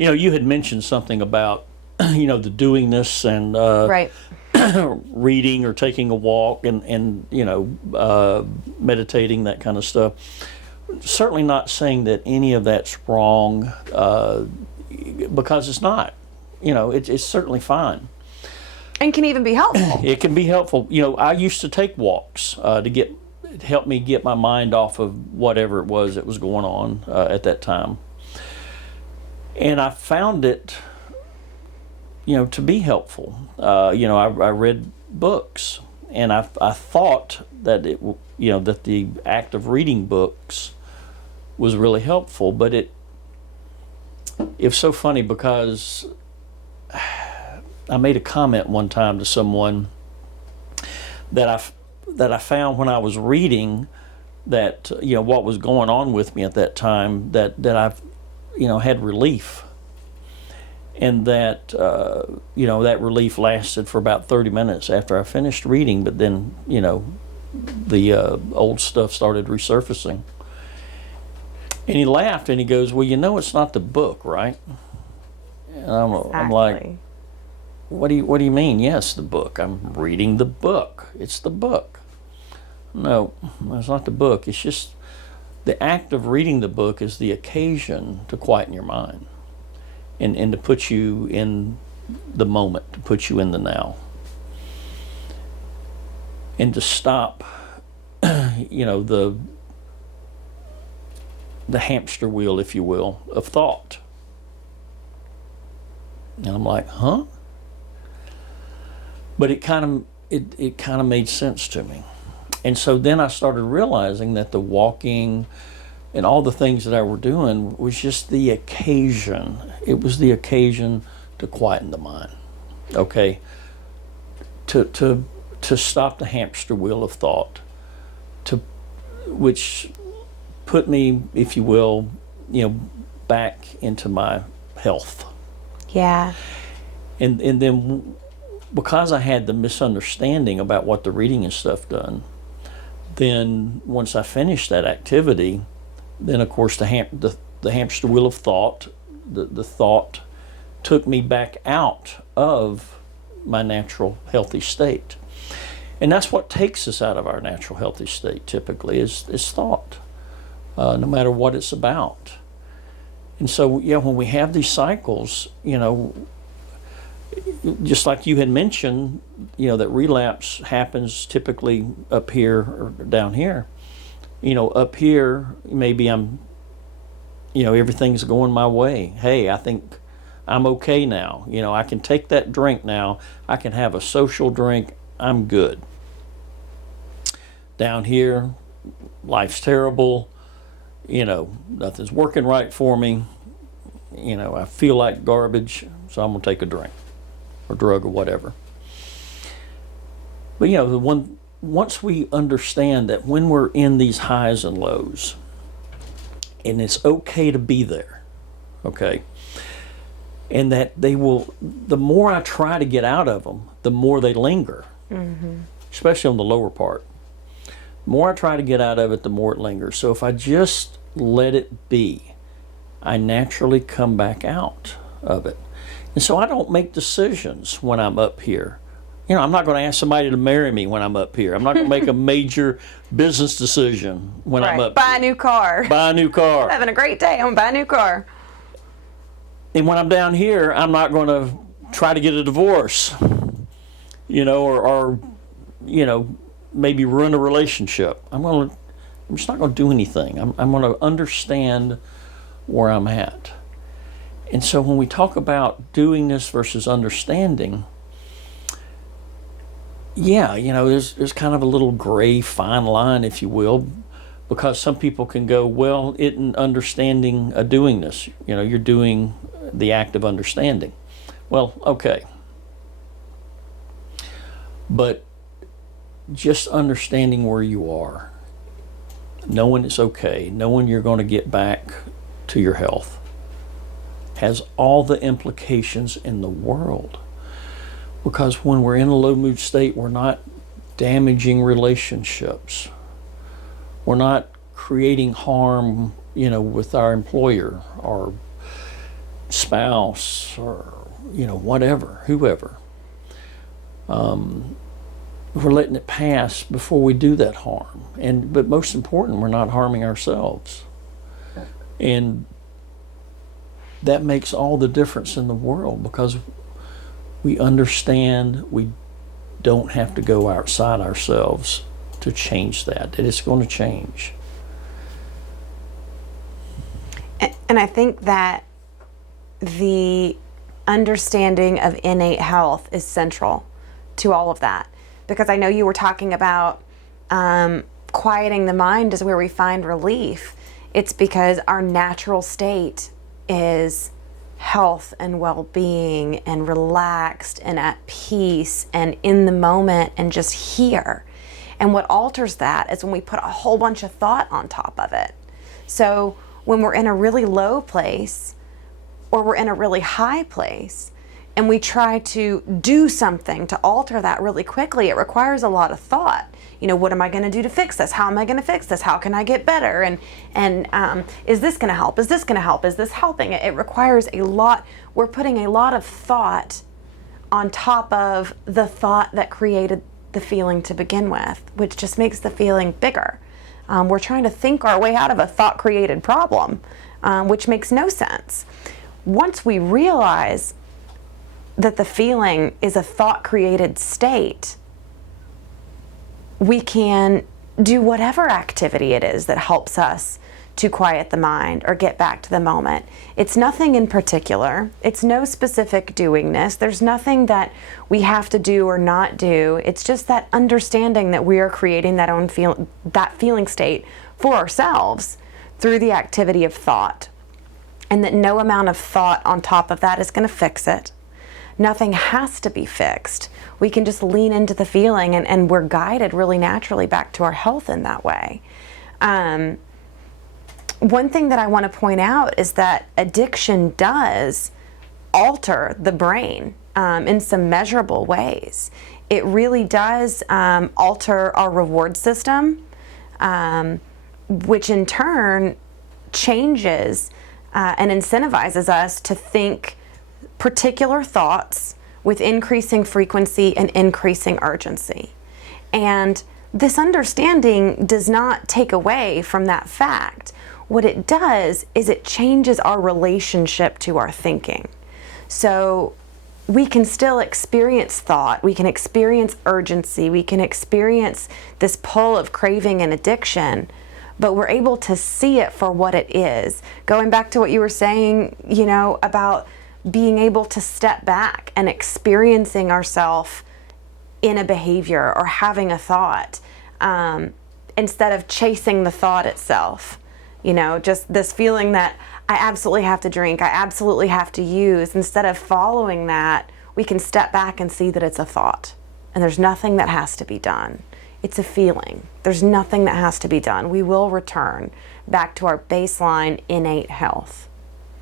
You had mentioned something about, the doing this and Right. reading or taking a walk and meditating, that kind of stuff. Certainly not saying that any of that's wrong, because it's not. It's certainly fine. And can even be helpful. It can be helpful. I used to take walks to help me get my mind off of whatever it was that was going on at that time. And I found it, to be helpful. I read books, and I thought that that the act of reading books was really helpful, but it was so funny because I made a comment one time to someone that I found when I was reading that what was going on with me at that time, that I've had relief, and that that relief lasted for about 30 minutes after I finished reading, but then the old stuff started resurfacing. And he laughed and he goes, "Well, it's not the book, right?" And I'm like, What do you mean? Yes, the book. I'm reading the book. It's the book. No, it's not the book. It's just the act of reading the book is the occasion to quieten your mind and to put you in the moment, to put you in the now. And to stop, the hamster wheel, if you will, of thought. And I'm like, huh? But it kind of made sense to me. And so then I started realizing that the walking and all the things that I were doing was just the occasion. It was the occasion to quieten the mind. Okay? To stop the hamster wheel of thought. Which put me, if you will, back into my health. Yeah. And then because I had the misunderstanding about what the reading and stuff done, then once I finished that activity, then of course the hamster wheel of thought, the thought took me back out of my natural healthy state. And that's what takes us out of our natural healthy state typically is thought, no matter what it's about. And so, when we have these cycles, just like you had mentioned, that relapse happens typically up here or down here. Up here, maybe I'm, everything's going my way. Hey, I think I'm okay now. I can take that drink now. I can have a social drink. I'm good. Down here, life's terrible. Nothing's working right for me. I feel like garbage, so I'm going to take a drink or drug or whatever. But once we understand that when we're in these highs and lows, and it's okay to be there, okay, and that they will, the more I try to get out of them, the more they linger, especially on the lower part. The more I try to get out of it, the more it lingers. So if I just let it be, I naturally come back out of it. And so I don't make decisions when I'm up here. I'm not going to ask somebody to marry me when I'm up here. I'm not going to make a major business decision when I'm up Buy here. a new car. Buy a new car. I'm having a great day. I'm going to buy a new car. And when I'm down here, I'm not going to try to get a divorce, or maybe ruin a relationship. I'm just not going to do anything. I'm going to understand where I'm at. And so when we talk about doing this versus understanding, there's kind of a little gray fine line, if you will, because some people can go, well, isn't understanding a doing this? You're doing the act of understanding. Well, okay. But just understanding where you are, knowing it's okay, knowing you're going to get back to your health, has all the implications in the world. Because when we're in a low mood state, we're not damaging relationships. We're not creating harm, with our employer, or, spouse or, whatever, whoever. We're letting it pass before we do that harm. But most important, we're not harming ourselves. And that makes all the difference in the world, because we understand we don't have to go outside ourselves to change that it's going to change. And I think that the understanding of innate health is central to all of that. Because I know you were talking about quieting the mind is where we find relief. It's because our natural state is health and well-being and relaxed and at peace and in the moment and just here. And what alters that is when we put a whole bunch of thought on top of it. So when we're in a really low place or we're in a really high place and we try to do something to alter that really quickly, it requires a lot of thought. What am I going to do to fix this? How am I going to fix this? How can I get better? And is this going to help? Is this going to help? Is this helping? It requires a lot. We're putting a lot of thought on top of the thought that created the feeling to begin with, which just makes the feeling bigger. We're trying to think our way out of a thought-created problem, which makes no sense. Once we realize that the feeling is a thought-created state, we can do whatever activity it is that helps us to quiet the mind or get back to the moment. It's nothing in particular. It's no specific doingness. There's nothing that we have to do or not do. It's just that understanding that we are creating that feeling state for ourselves through the activity of thought, and that no amount of thought on top of that is going to fix it. Nothing has to be fixed. We can just lean into the feeling, and we're guided really naturally back to our health in that way. One thing that I want to point out is that addiction does alter the brain in some measurable ways. It really does alter our reward system, which in turn changes and incentivizes us to think particular thoughts with increasing frequency and increasing urgency. And this understanding does not take away from that fact. What it does is it changes our relationship to our thinking. So we can still experience thought, we can experience urgency, we can experience this pull of craving and addiction, but we're able to see it for what it is. Going back to what you were saying, about being able to step back and experiencing ourselves in a behavior or having a thought, instead of chasing the thought itself. Just this feeling that I absolutely have to drink, I absolutely have to use. Instead of following that, we can step back and see that it's a thought. And there's nothing that has to be done. It's a feeling. There's nothing that has to be done. We will return back to our baseline innate health.